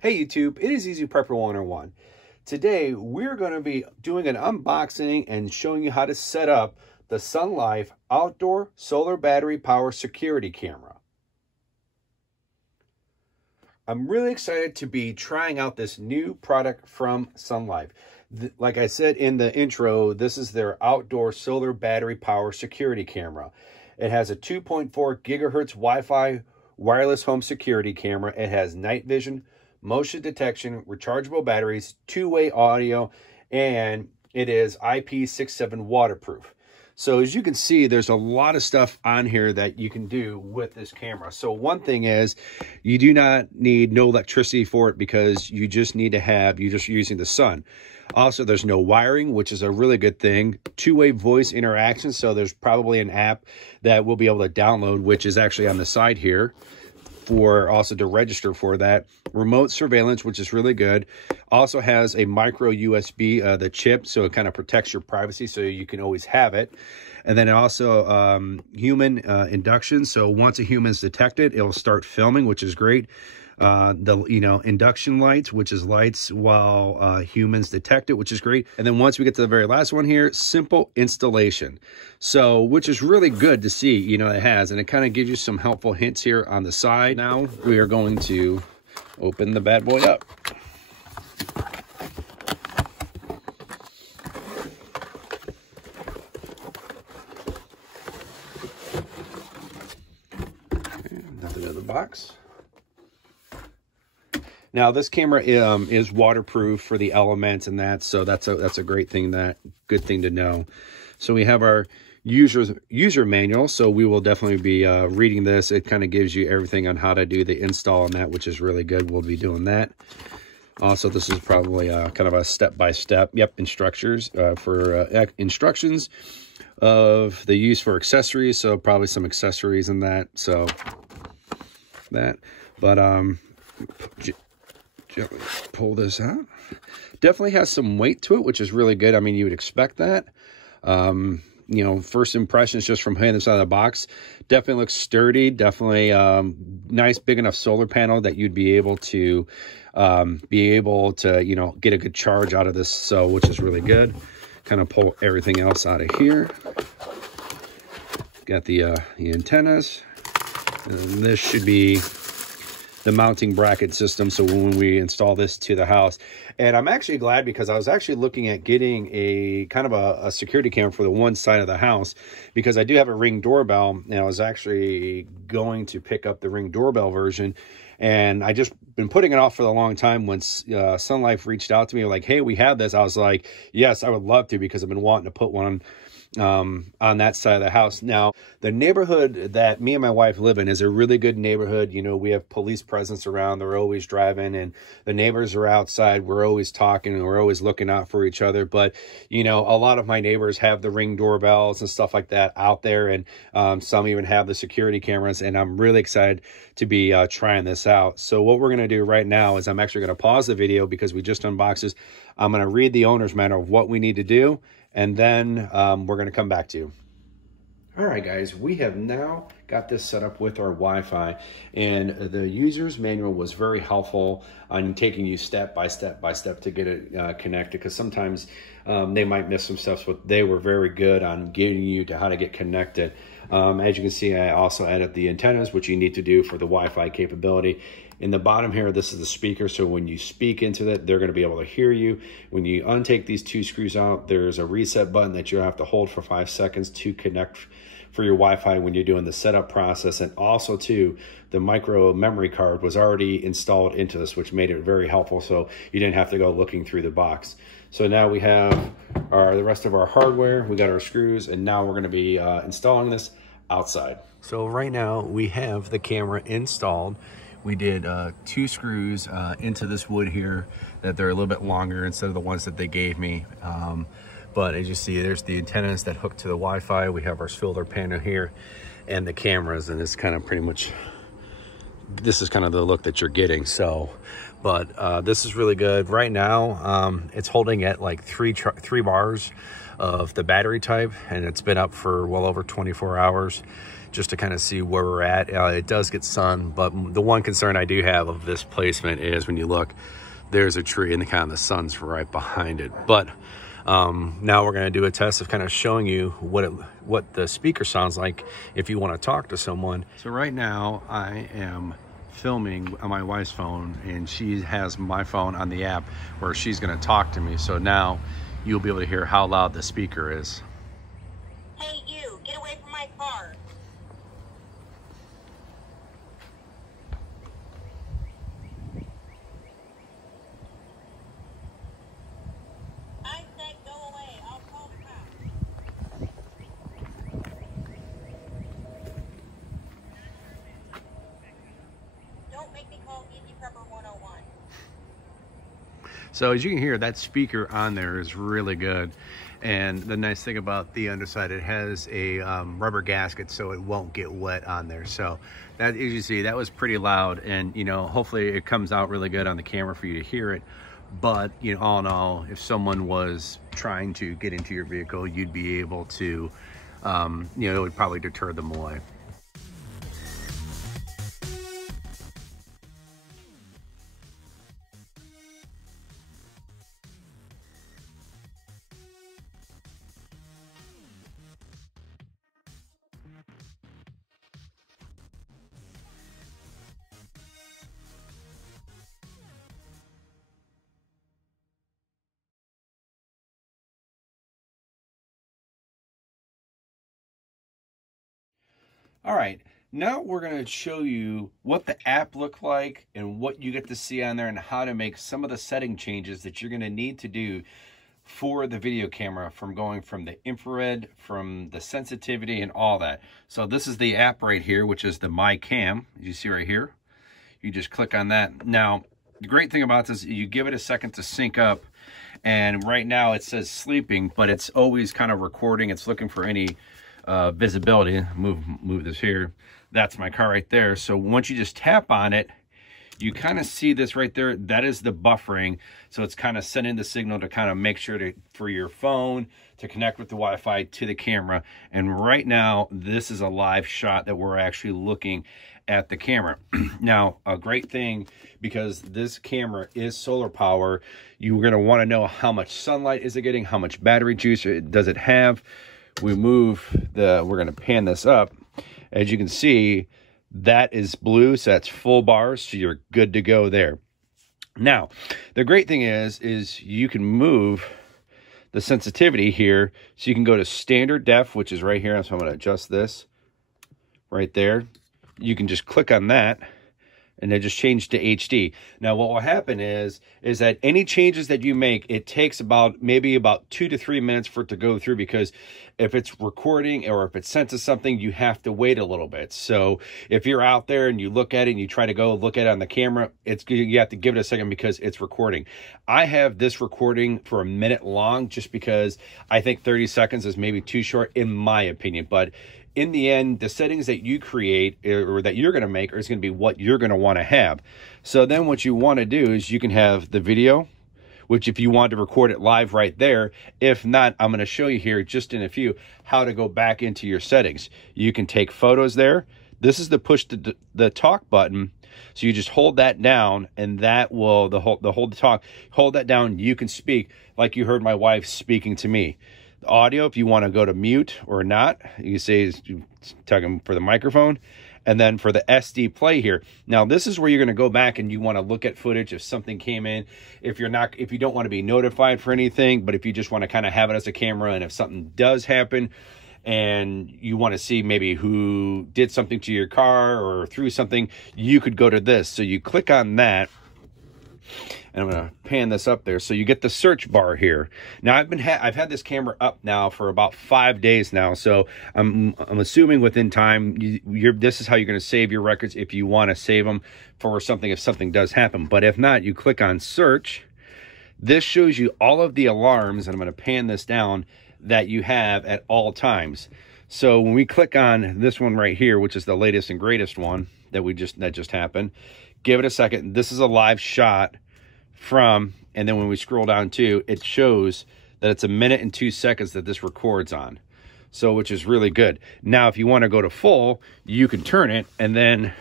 Hey YouTube, it is Easy Prepper 101. Today we're going to be doing an unboxing and showing you how to set up the SUNGLIFE outdoor solar battery power security camera. I'm really excited to be trying out this new product from SUNGLIFE. Like I said in the intro, this is their outdoor solar battery power security camera. It has a 2.4 gigahertz Wi-Fi wireless home security camera. It has night vision, motion detection, rechargeable batteries, two-way audio, and it is IP67 waterproof. So as you can see, there's a lot of stuff on here that you can do with this camera. So one thing is you do not need no electricity for it because you just need to have, you're just using the sun. Also, there's no wiring, which is a really good thing. Two-way voice interaction. So there's probably an app that we'll be able to download, which is actually on the side here, for also to register for that. Remote surveillance, which is really good. Also has a micro USB, the chip, so it kind of protects your privacy so you can always have it. And then also human induction. So once a human is detected, it'll start filming, which is great. The induction lights, which is lights while humans detect it, which is great. And then once we get to the very last one here, simple installation. So which is really good to see, it has, and it kind of gives you some helpful hints here on the side. Now we are going to open the bad boy up. Okay, nothing in the box. Now this camera is waterproof for the elements and that, so that's a great thing, good thing to know. So we have our user manual, so we will definitely be reading this. It kind of gives you everything on how to do the install on that, which is really good. We'll be doing that. Also, this is probably kind of a step-by-step, instructions instructions of the use for accessories. So probably some accessories in that. So that, but gently pull this out. Definitely has some weight to it, which is really good. I mean, you would expect that. First impressions just from handing this out of the box, definitely looks sturdy. Definitely nice, big enough solar panel that you'd be able to get a good charge out of this. So, which is really good. Kind of pull everything else out of here. Got the antennas, and this should be the mounting bracket system, so when we install this to the house. And I'm actually glad because I was actually looking at getting a kind of a security camera for the one side of the house, because I do have a Ring doorbell, and I was actually going to pick up the Ring doorbell version, and I just been putting it off for a long time. Once SUNGLIFE reached out to me like, hey, we have this, I was like, yes, I would love to, because I've been wanting to put one on that side of the house. Now, the neighborhood that me and my wife live in is a really good neighborhood. We have police presence around. They're always driving, and the neighbors are outside. We're always talking, and we're always looking out for each other. But, a lot of my neighbors have the Ring doorbells and stuff like that out there, and some even have the security cameras, and I'm really excited to be trying this out. So what we're going to do right now is I'm actually going to pause the video because we just unboxed this. I'm going to read the owner's manual of what we need to do, and then we're going to come back to you. All right, guys, we have now got this set up with our Wi-Fi, and the user's manual was very helpful on taking you step by step to get it connected, because sometimes they might miss some steps, but they were very good on getting you to how to get connected. As you can see, I also added the antennas, which you need to do for the Wi-Fi capability. In the bottom here, this is the speaker, so when you speak into it, they're going to be able to hear you. When you untake these two screws out, there's a reset button that you have to hold for 5 seconds to connect for your Wi-Fi when you're doing the setup process. And also, too, the micro memory card was already installed into this, which made it very helpful, so you didn't have to go looking through the box. So now we have the rest of our hardware. We got our screws, and now we're going to be installing this outside. So right now we have the camera installed. We did 2 screws into this wood here that they're a little bit longer instead of the ones that they gave me. But as you see, there's the antennas that hook to the Wi-Fi. We have our solar panel here and the cameras, and it's kind of pretty much, this is kind of the look that you're getting. So, but this is really good. Right now, it's holding at like three bars. of the battery type, and it's been up for well over 24 hours just to kind of see where we're at. It does get sun, but the one concern I do have of this placement is when you look, there's a tree and the sun's right behind it. But now we're going to do a test of kind of showing you what the speaker sounds like if you want to talk to someone. So right now I am filming on my wife's phone, and she has my phone on the app where she's going to talk to me. So now you'll be able to hear how loud the speaker is. Hey you, get away from my car. I said go away, I'll call the cops. Don't make me call Easy Prepper 101. So as you can hear, that speaker on there is really good. And the nice thing about the underside, it has a rubber gasket so it won't get wet on there. So that, as you see, that was pretty loud, and you know, hopefully it comes out really good on the camera for you to hear it. But you know, all in all, if someone was trying to get into your vehicle, you'd be able to, you know, it would probably deter them away. All right, now we're going to show you what the app looked like and what you get to see on there and how to make some of the setting changes that you're going to need to do for the video camera, from going from the infrared, from the sensitivity and all that. So this is the app right here, which is the My Cam. You see right here, you just click on that. Now, the great thing about this, you give it a second to sync up, and right now it says sleeping, but it's always kind of recording. It's looking for any visibility. Move this here. That's my car right there. So once you just tap on it, you kind of see this right there. That is the buffering. So it's kind of sending the signal to kind of make sure for your phone to connect with the Wi-Fi to the camera. And right now, this is a live shot that we're actually looking at the camera. Now, a great thing, because this camera is solar power, you're going to want to know how much sunlight is it getting, how much battery juice does it have. We're going to pan this up. As you can see, that is blue, so that's full bars, so you're good to go there. Now, the great thing is you can move the sensitivity here, so you can go to standard def, which is right here. So I'm going to adjust this right there. You can just click on that, and then just change to HD. Now, what will happen is that any changes that you make, it takes maybe about 2 to 3 minutes for it to go through, because if it's recording or if it senses something, you have to wait a little bit. So if you're out there and you look at it and you try to go look at it on the camera, you have to give it a second because it's recording. I have this recording for a minute long just because I think 30 seconds is maybe too short in my opinion. But in the end, the settings that you create or that you're going to make is going to be what you're going to want to have. So then what you want to do is you can have the video, which if you want to record it live right there. If not, I'm going to show you here just in a few how to go back into your settings. You can take photos there. This is the push the talk button. So you just hold that down, and that will hold the talk. Hold that down. You can speak like you heard my wife speaking to me. The audio, if you want to go to mute or not, you say talking for the microphone. And then for the SD play here. Now, this is where you're going to go back and you want to look at footage if something came in. If you don't want to be notified for anything, but if you just want to kind of have it as a camera, and if something does happen and you want to see maybe who did something to your car or threw something, you could go to this. So you click on that. And I'm going to pan this up there. So you get the search bar here. Now I've had this camera up now for about 5 days now. So I'm assuming within time, this is how you're going to save your records if you want to save them for something, if something does happen. But if not, you click on search. This shows you all of the alarms, and I'm going to pan this down, that you have at all times. So when we click on this one right here, which is the latest and greatest one that just happened, give it a second. This is a live shot from, and then when we scroll down too, it shows that it's 1 minute and 2 seconds that this records on. So, which is really good. Now, if you want to go to full, you can turn it and then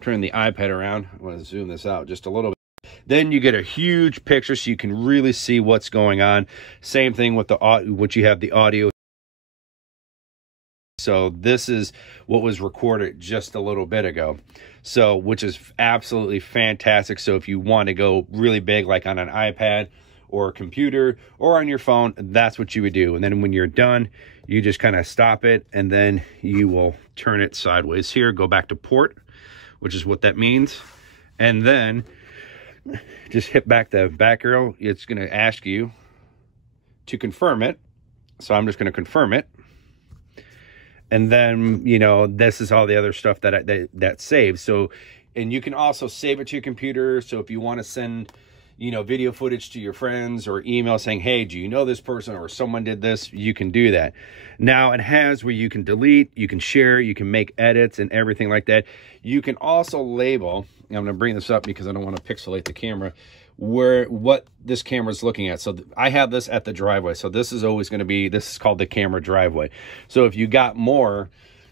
turn the iPad around. I want to zoom this out just a little bit. Then you get a huge picture so you can really see what's going on. Same thing with the what you have the audio. So this is what was recorded just a little bit ago. So, which is absolutely fantastic. So if you want to go really big, like on an iPad or a computer or on your phone, that's what you would do. And then when you're done, you just kind of stop it and then you will turn it sideways here, go back to port, which is what that means. And then just hit back the back arrow. It's going to ask you to confirm it. So I'm just going to confirm it. And then, you know, this is all the other stuff that saves. So, and you can also save it to your computer. So if you want to send, you know, video footage to your friends or email saying, hey, do you know this person or someone did this? You can do that. Now it has where you can delete, you can share, you can make edits and everything like that. You can also label, I'm going to bring this up because I don't want to pixelate the camera, what this camera is looking at. So I have this at the driveway. So this is always going to be, this is called the camera driveway. So if you got more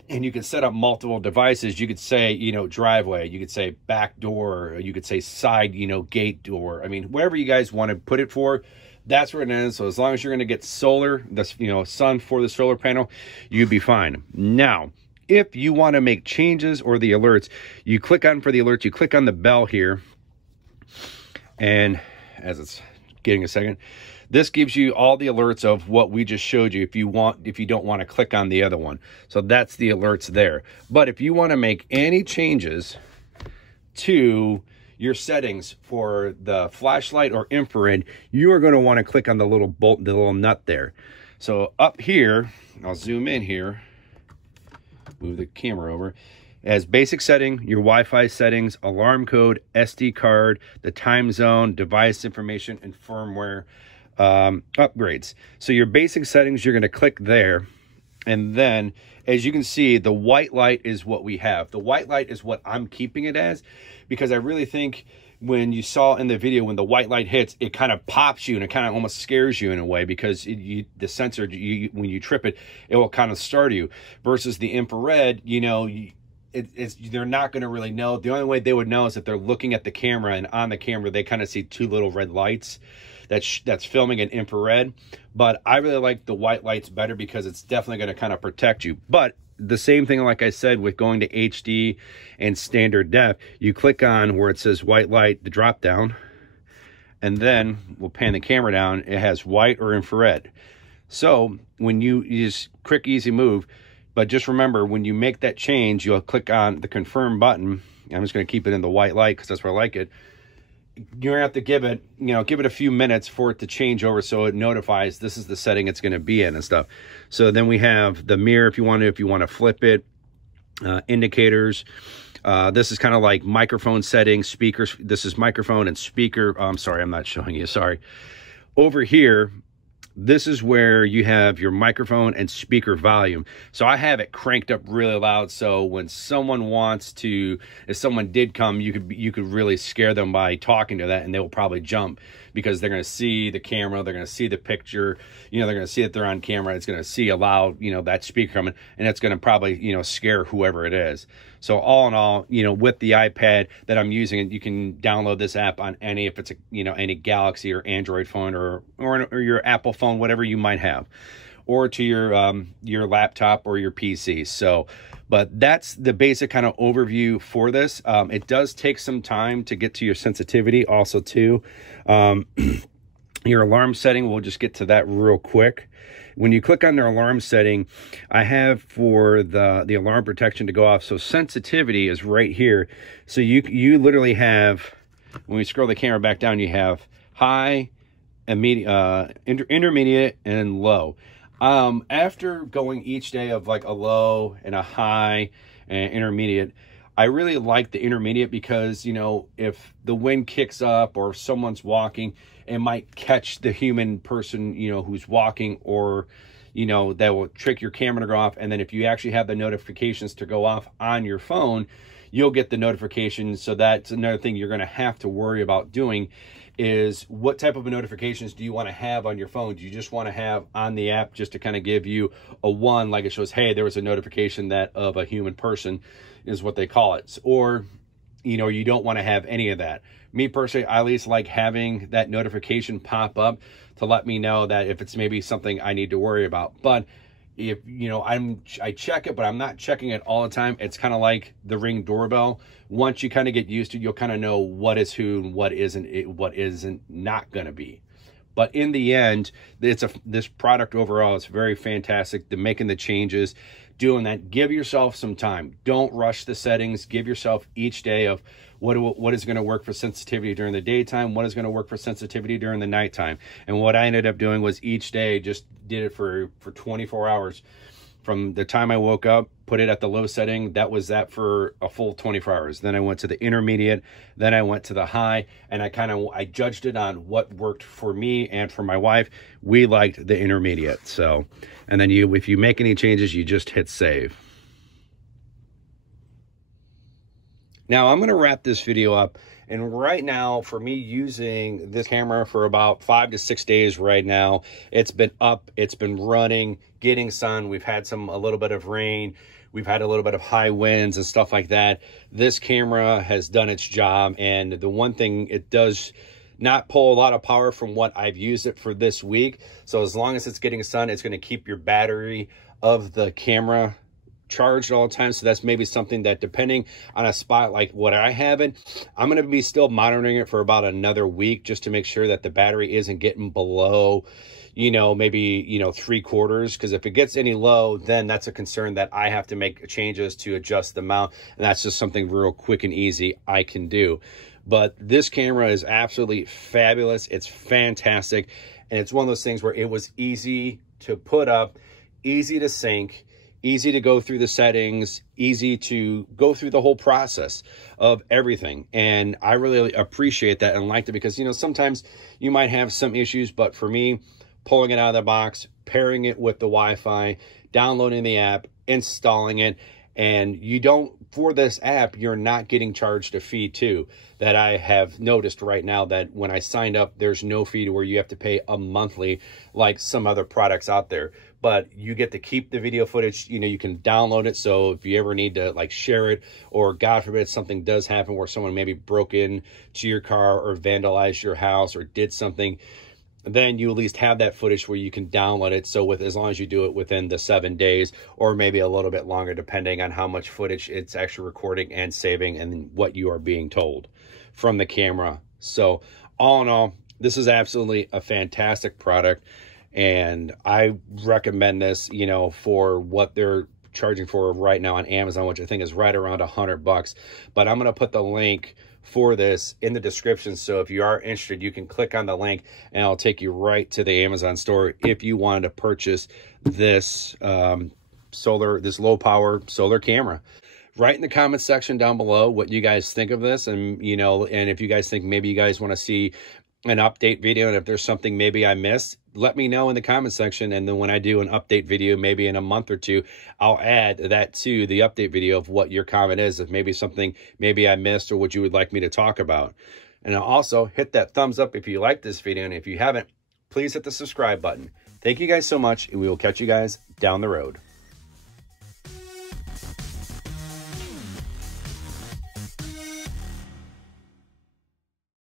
and you could set up multiple devices, you could say, you know, driveway, you could say back door, you could say side, you know, gate door. I mean, whatever you guys want to put it for, that's where it is. So as long as you're going to get solar, this, you know, sun for the solar panel, you'd be fine. Now, if you want to make changes or the alerts, you click on for the alerts, you click on the bell here. And as it's getting a second, this gives you all the alerts of what we just showed you if you don't want to click on the other one. So that's the alerts there. But if you want to make any changes to your settings for the flashlight or infrared, you are going to want to click on the little bolt, the little nut there. So up here, I'll zoom in here, move the camera over. As basic setting, your Wi-Fi settings, alarm code, SD card, the time zone, device information, and firmware upgrades. So your basic settings, you're going to click there. And then, as you can see, the white light is what we have. The white light is what I'm keeping it as, because I really think when you saw in the video, when the white light hits, it kind of pops you and it kind of almost scares you in a way, because the sensor, when you trip it, it will kind of startle you. Versus the infrared, you know, they're not going to really know. The only way they would know is if they're looking at the camera, and on the camera they kind of see two little red lights that's filming an infrared. But I really like the white lights better because it's definitely going to kind of protect you. But the same thing, like I said, with going to HD and standard def, you click on where it says white light, the drop down, and then we'll pan the camera down. It has white or infrared. So when you just quick, easy move. But just remember, when you make that change, you'll click on the confirm button. I'm just going to keep it in the white light because that's where I like it. You're going to have to give it, you know, give it a few minutes for it to change over so it notifies this is the setting it's going to be in and stuff. So then we have the mirror if you want to flip it, indicators. This is kind of like microphone settings, speakers. This is microphone and speaker. Oh, I'm sorry, I'm not showing you. Sorry. Over here, this is where you have your microphone and speaker volume. So I have it cranked up really loud. So when someone wants to, if someone did come, you could really scare them by talking to that, and they will probably jump because they're going to see the camera, they're going to see the picture, you know, they're going to see that they're on camera. It's going to see a loud, you know, that speaker coming, and it's going to probably, you know, scare whoever it is. So all in all, you know, with the iPad that I'm using, you can download this app on any, if it's a, you know, any Galaxy or Android phone or your Apple phone, whatever you might have, or to your laptop or your PC. So, but that's the basic kind of overview for this. It does take some time to get to your sensitivity also too. Your alarm setting, we'll just get to that real quick. When you click on the alarm setting, I have for the alarm protection to go off. So sensitivity is right here. So you literally have, when we scroll the camera back down, you have high, intermediate, and low. After going each day of like a low and a high and intermediate, I really like the intermediate because, you know, if the wind kicks up or someone's walking, it might catch the human person, you know, who's walking, or, you know, that will trick your camera to go off. And then if you actually have the notifications to go off on your phone, you'll get the notifications. So that's another thing you're going to have to worry about doing, is what type of notifications do you want to have on your phone? Do you just want to have on the app just to kind of give you a one, like it shows, hey, there was a notification that of a human person, is what they call it. Or, you know, you don't want to have any of that. Me personally, I at least like having that notification pop up to let me know that if it's maybe something I need to worry about. But if, you know, I check it, but I'm not checking it all the time. It's kind of like the Ring doorbell. Once you kind of get used to it, you'll kind of know what is who and what isn't not going to be. But in the end, this product overall is very fantastic. The making the changes, doing that. Give yourself some time. Don't rush the settings. Give yourself each day of what is going to work for sensitivity during the daytime, what is going to work for sensitivity during the nighttime. And what I ended up doing was each day just did it for 24 hours. From the time I woke up, put it at the low setting, that was that for a full 24 hours. Then I went to the intermediate, then I went to the high, and I judged it on what worked for me and for my wife. We liked the intermediate. So, and then if you make any changes, you just hit save. Now I'm going to wrap this video up, and right now, for me using this camera for about 5 to 6 days right now, it's been up, it's been running, getting sun. We've had a little bit of rain. We've had a little bit of high winds and stuff like that. This camera has done its job, and the one thing, it does not pull a lot of power from what I've used it for this week. So as long as it's getting sun, it's going to keep your battery of the camera charged all the time. So that's maybe something that, depending on a spot like what I have it, I'm going to be still monitoring it for about another week just to make sure that the battery isn't getting below, you know, maybe, you know, 3/4, because if it gets any low, then that's a concern that I have to make changes to adjust the mount, and that's just something real quick and easy I can do. But this camera is absolutely fabulous. It's fantastic, and it's one of those things where it was easy to put up, easy to sync, easy to go through the settings, easy to go through the whole process of everything. And I really appreciate that and liked it, because, you know, sometimes you might have some issues, but for me, pulling it out of the box, pairing it with the Wi-Fi, downloading the app, installing it, and for this app, you're not getting charged a fee too, that I have noticed right now, that when I signed up, there's no fee to where you have to pay a monthly like some other products out there. But you get to keep the video footage. You know, you can download it. So if you ever need to like share it, or God forbid something does happen where someone maybe broke in to your car or vandalized your house or did something, then you at least have that footage where you can download it. So as long as you do it within the 7 days, or maybe a little bit longer, depending on how much footage it's actually recording and saving and what you are being told from the camera. So all in all, this is absolutely a fantastic product, and I recommend this, you know, for what they're charging for right now on Amazon, which I think is right around $100. But I'm going to put the link for this in the description, so if you are interested, you can click on the link and it'll take you right to the Amazon store if you wanted to purchase this this low power solar camera. Write in the comments section down below what you guys think of this, and you know, and if you guys think maybe you guys want to see an update video, and if there's something maybe I missed, let me know in the comment section, and then when I do an update video, maybe in a month or two, I'll add that to the update video of what your comment is, if maybe something maybe I missed or what you would like me to talk about. And also hit that thumbs up if you like this video, and if you haven't, please hit the subscribe button. Thank you guys so much, and we will catch you guys down the road.